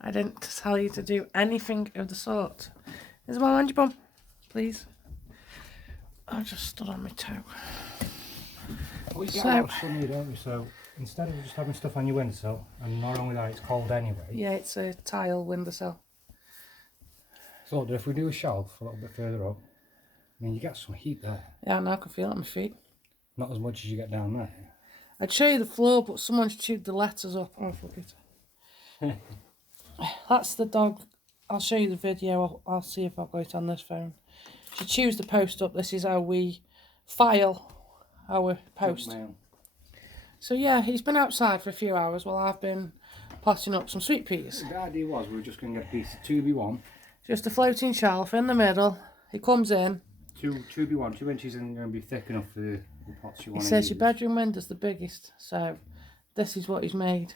I didn't tell you to do anything of the sort. Is my hand your bum, please? I just stood on my toe. Well, you get a lot of sun here, don't you? So instead of just having stuff on your windowsill, and not only that, it's cold anyway. Yeah, it's a tile windowsill. So if we do a shelf a little bit further up, I mean, you get some heat there. Yeah, now I can feel it on my feet. Not as much as you get down there. I'd show you the floor, but someone's chewed the letters up. Oh, fuck it. That's the dog. I'll show you the video. I'll see if I've got it on this phone. She chews the post up. This is how we file our post. So yeah, he's been outside for a few hours while I've been potting up some sweet peas. The idea was we were just going to get a piece of 2x1. Just a floating shelf in the middle. He comes in. 2x1, 2 inches isn't going to be thick enough for the pots you want to use. He says your bedroom window's the biggest, so this is what he's made.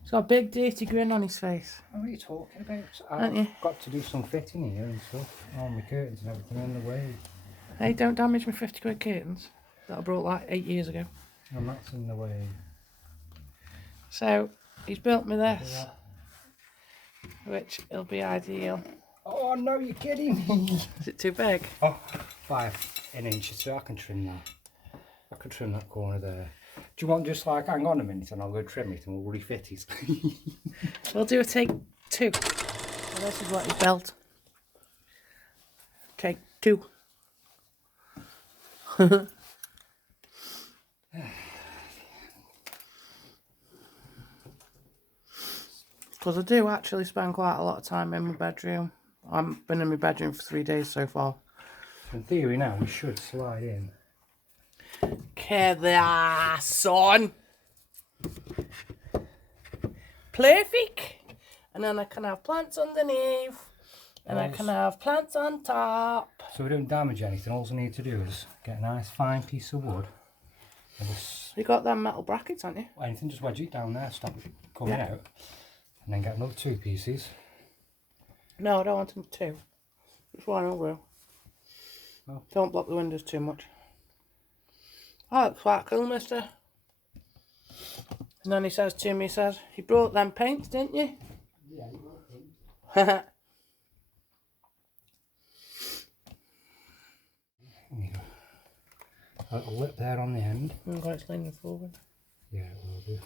He's got a big dirty grin on his face. What are you talking about? I've got to do some fitting here and stuff. All my curtains and everything in the way. Hey, don't damage my 50 quid curtains that I brought like 8 years ago. And that's in the way. So he's built me this, which will be ideal. Oh no, you're kidding me. Is it too big? Oh, 5 inches, so I can trim that. I can trim that corner there. Do you want just like, hang on a minute and I'll go trim it and we'll refit it? We'll do a take 2. And this is what he built. Take 2. Because I do actually spend quite a lot of time in my bedroom. I've been in my bedroom for 3 days so far. In theory now we should slide in. Okay there, son. Perfect. And then I can have plants underneath. And I can have plants on top. So we don't damage anything. All we need to do is get a nice fine piece of wood. And just, you got them metal brackets, haven't you? Anything, just wedge it down there, stop it coming out. And then get another 2 pieces. No, I don't want them 2. Just one will. Oh. Don't block the windows too much. Oh, that's quite cool, mister. And then he says to me, he says, you brought them paints, didn't you? Yeah, you brought paints. A little lip there on the end. I'm going to lean forward. Yeah, it will do.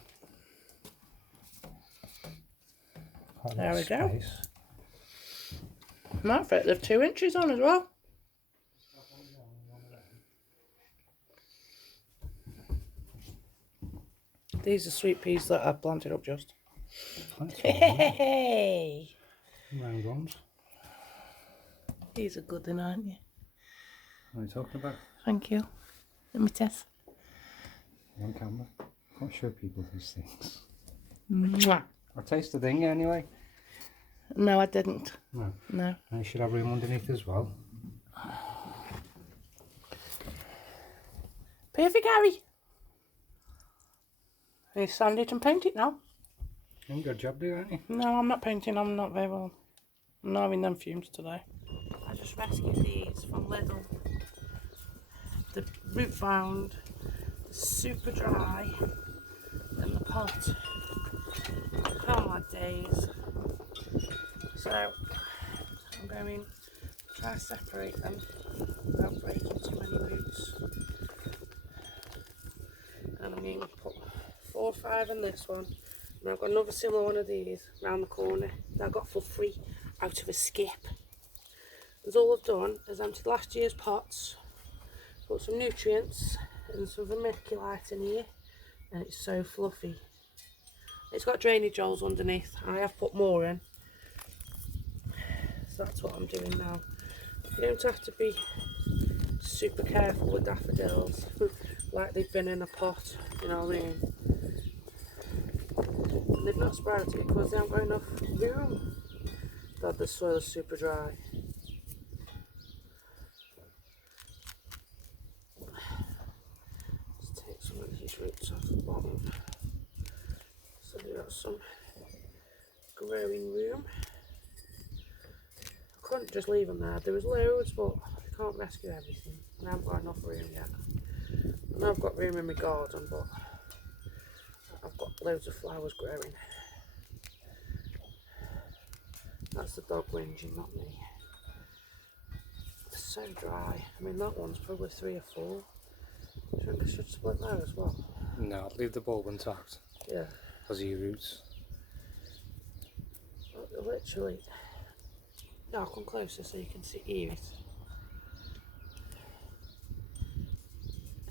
There we go. Might fit the 2 inches on as well. These are sweet peas that I've planted up just. Hey! Round ones. These are good then, aren't you? What are you talking about? Thank you. Let me test. On camera. Can't show people these things. Mwah. I tasted the thing anyway. No, I didn't. No. No. And you should have room underneath as well. Perfect, Harry. You sand it and paint it now. You got a job to do, haven't you? No, I'm not painting. I'm not very well. I'm not having them fumes today. I just rescued these from Lidl. The root bound, super dry, in the pot. Oh my days. So I'm going to try to separate them without breaking too many roots. And I'm going to put 4 or 5 in this one. And I've got another similar one of these round the corner that I got for free out of a skip. And all I've done is emptied last year's pots, put some nutrients and some vermiculite in here, and it's so fluffy. It's got drainage holes underneath. I have put more in. So that's what I'm doing now. You don't have to be super careful with daffodils, like they've been in a pot, you know what I mean? And they've not sprouted because they haven't got enough room. God, the soil's super dry. Let's take some of these roots off the bottom. So they've got some growing room. I couldn't just leave them there. There was loads, but I can't rescue everything. I haven't got enough room yet. I know I've got room in my garden, but I've got loads of flowers growing. That's the dog whinging, not me. It's so dry. I mean, that one's probably 3 or 4. Do you think I should split that as well? No, I'd leave the bulb intact. Yeah. Because of your roots. Literally. No, I'll come closer so you can hear it.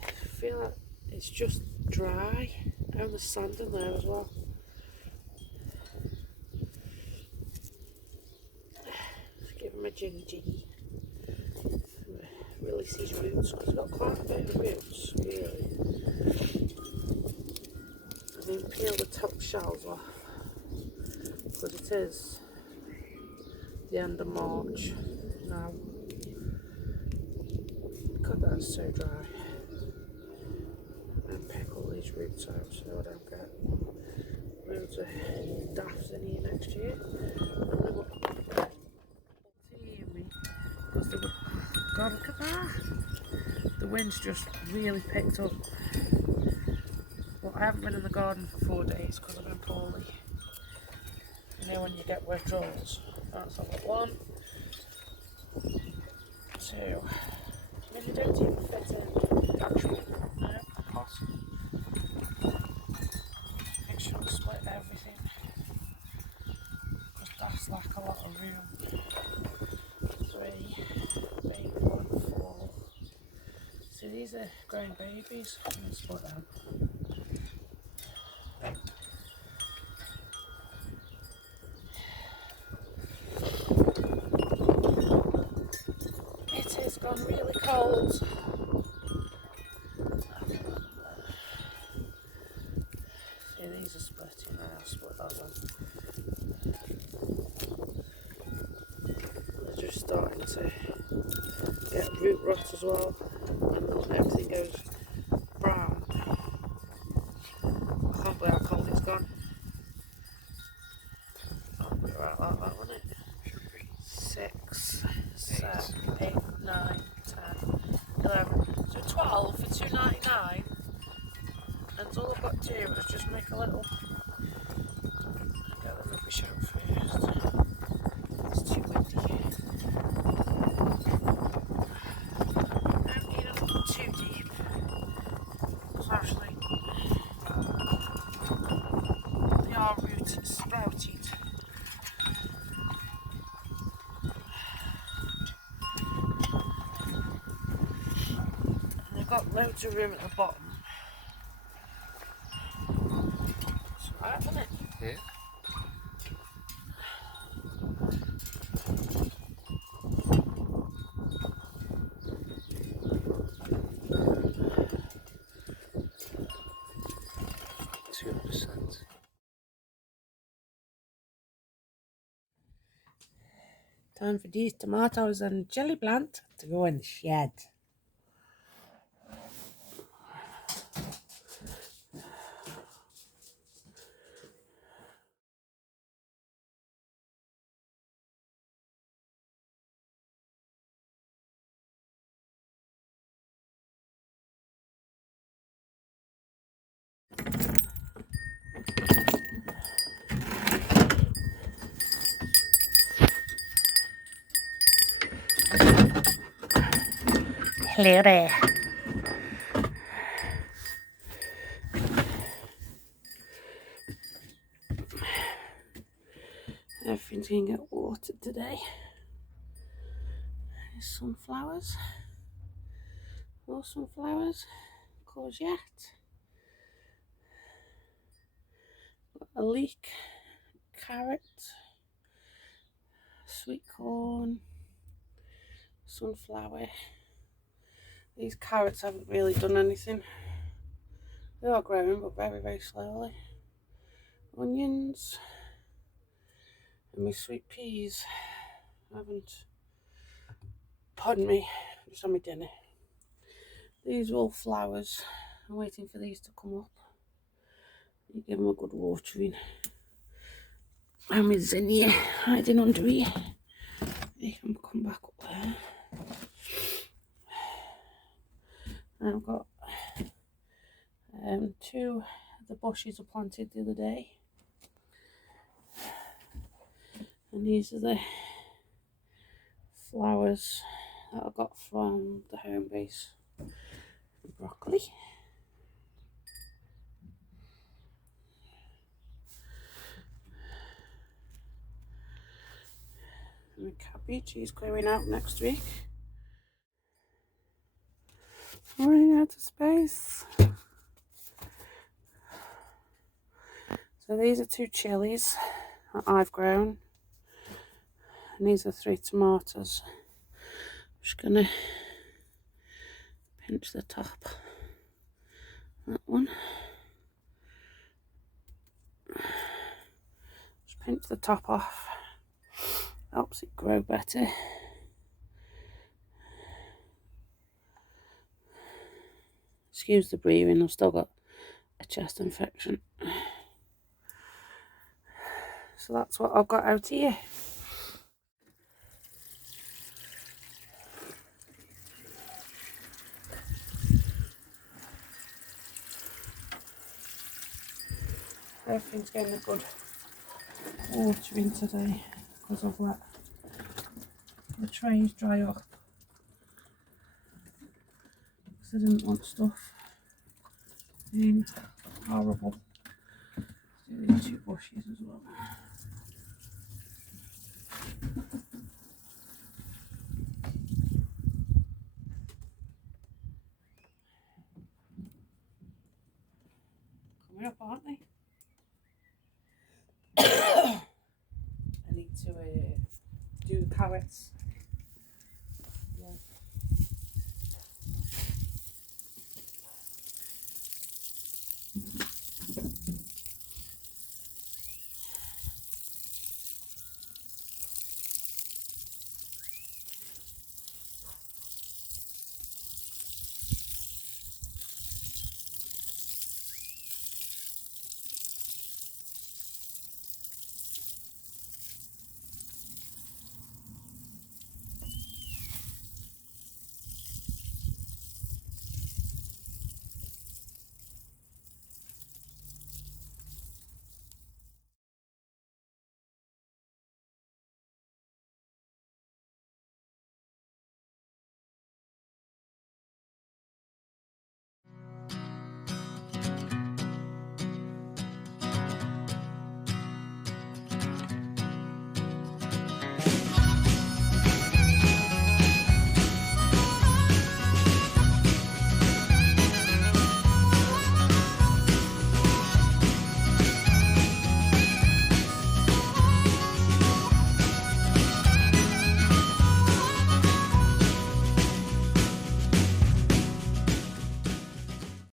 I feel like it's just dry. And there's sand in there as well. Just give him a jiggy jiggy. Release his roots, because he's got quite a bit of roots, really. And then peel the top shells off, because it is the end of March now. God, that's so dry. And pick all these roots out so I don't get loads of daffs in here next year. Because God, look at that! The wind's just really picked up. Well, I haven't been in the garden for 4 days because I've been poorly. You know when you get withdrawals. That's all. 1, 2. I mean, they don't even fit in. Actually, No. pass. Make sure to split everything. Because that's like a lot of room. 3, big 1, 4. See, these are growing babies. I'm going to split them. It has gone really cold. See, these are splitting. I'll split that one. They're just starting to get root rot as well, and everything goes brown. I can't believe how cold it's gone. That'll be right like that, won't it? 6, 7, 8, 9, 10, 11. So 12 for £2.99. And all I've got to do is just make a little. Get the rubbish out first. It's too windy. Don't need them too deep. Because actually, they are sprouted. And they've got loads of room at the bottom. It's alright, isn't it? Yeah. Time for these tomatoes and chili plant to go in the shed. Hello there. Everything's going to get watered today. There's sunflowers. More sunflowers. Courgette. A leek. Carrot. Sweet corn. Sunflower. These carrots haven't really done anything. They are growing, but very, very slowly. Onions. And my sweet peas. I haven't. Pardon me. Just had my dinner. These are all flowers. I'm waiting for these to come up. You give them a good watering. And my zinnia hiding under here. They can come back up there. And I've got 2 the bushes I planted the other day. And these are the flowers that I got from the home base. Broccoli. And the cabbage is going out next week. I'm running out of space. So these are 2 chilies that I've grown. And these are 3 tomatoes. I'm just going to pinch the top. That one. Just pinch the top off. Helps it grow better. Excuse the breathing, I've still got a chest infection. So that's what I've got out here. Everything's getting a good watering today because I've let the trays dry up. Because I didn't want stuff being horrible. Do these 2 bushes as well. Coming up, aren't they? I need to do the carrots